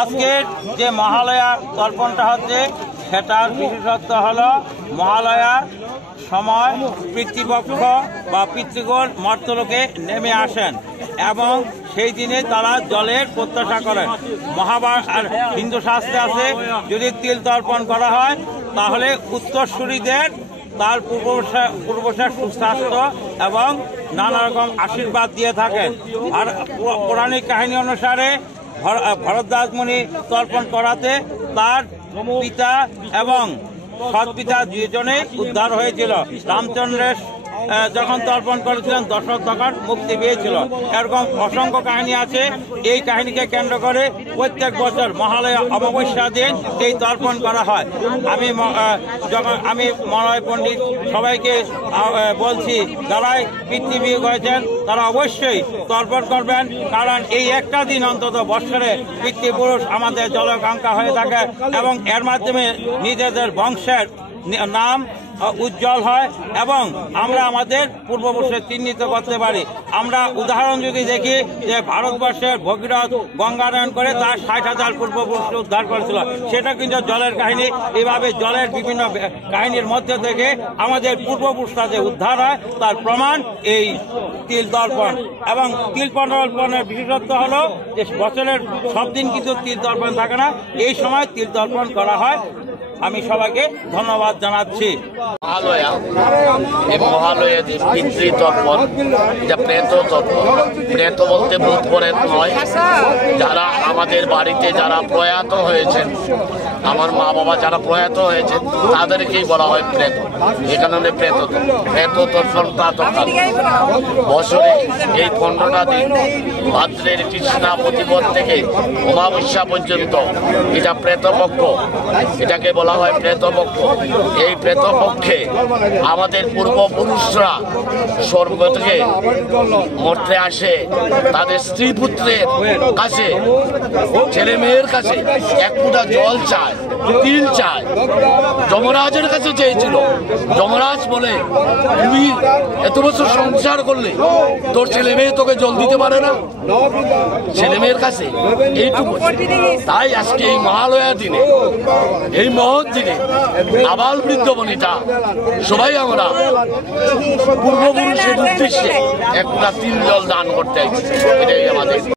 আজকের যে মহালয়া তর্পণটা হচ্ছে সেটার বিশেষত্ব হলো মহালয়ার সময় পিতৃপক্ষ বা পিতৃগণ মর্তলোকে নেমে আসেন এবং সেই দিনে তারা জলের প্রত্যাশা করেন। আর হিন্দু শাস্ত্রে আছে যদি তিল তর্পণ করা হয় তাহলে উত্তরসূরিদের তার পূর্বপুরুষের সুস্বাস্থ্য এবং নানা রকম আশীর্বাদ দিয়ে থাকেন। আর পৌরাণিক কাহিনী অনুসারে ভরদ্বাজ মুনি তর্পণ করাতে তার পিতা এবং সৎ পিতা দুজনেই উদ্ধার হয়েছিল। রামচন্দ্রের যখন তর্পণ করেছিলেন দশরথ তখন মুক্তি পেয়েছিল। এরকম অসংখ্য কাহিনী আছে। এই কাহিনীকে কেন্দ্র করে প্রত্যেক বছর মহালয়া অমাবস্যা দিন এই তর্পণ করা হয়। আমি মলয় পণ্ডিত সবাইকে বলছি যারাই পিতৃবিয়োগ হয়েছেন তারা অবশ্যই তর্পণ করবেন, কারণ এই একটা দিন অন্তত বৎসরে পিতৃপুরুষ আমাদের জলকাঙ্ক্ষা হয়ে থাকে এবং এর মাধ্যমে নিজেদের বংশের নাম উজ্জ্বল হয় এবং আমরা আমাদের পূর্বপুরুষের চিহ্নিত করতে পারি। আমরা উদাহরণ যদি দেখি যে ভারতবর্ষের ভগীরথ গঙ্গানয়ন করে তার 60,000 পূর্বপুরুষ উদ্ধার করেছিল, সেটা কিন্তু জলের কাহিনী। এইভাবে জলের বিভিন্ন কাহিনীর মধ্যে থেকে আমাদের পূর্বপুরুষরা যে উদ্ধার হয় তার প্রমাণ এই তিল তর্পণ। এবং তিল তর্পণের বিশেষত্ব হলো যে বছরের সব দিন কিন্তু তিল তর্পণ থাকে না, এই সময় তিল তর্পণ করা হয়। আমি সবাইকে ধন্যবাদ জানাচ্ছি। মহালয়া এই মহালয়া পিতৃ তর্পণ, এটা প্রেত তর্পণ। প্রেত বলতে ভূত প্রেত নয়, যারা আমাদের বাড়িতে যারা প্রয়াত হয়েছেন, আমার মা বাবা যারা প্রয়াত হয়েছেন তাদেরকেই বলা হয় প্রেত। এখানে প্রেত তর্পণ প্রাতঃকাল বছরে এই 15টা দিন ভাদ্রের কৃষ্ণা প্রতিপদ থেকে অমাবস্যা পর্যন্ত এটা প্রেতপক্ষ, এটাকে বলা হয় প্রেতপক্ষ। এই প্রেতপক্ষে আমাদের পূর্বপুরুষরা স্বর্গ থেকে মরতে আসে, তাদের স্ত্রী পুত্রের কাছে ছেলে মেয়ের কাছে এক ফুটা জল চায়, তিল চায়। যমরাজের কাছে চেয়েছিল, যমরাজ বলে তুমি এত বছর সংসার করলে তোর ছেলে মেয়ে তোকে জল দিতে পারে না, ছেলে মেয়ের কাছে এইটুকু। তাই আজকে এই মহালয়া দিনে, এই মহৎ দিনে আবাল বৃদ্ধ বনিতা সবাই আমরা পূর্বপুরুষের উদ্দেশ্যে একটা তিল জল দান করতে, এটাই আমাদের।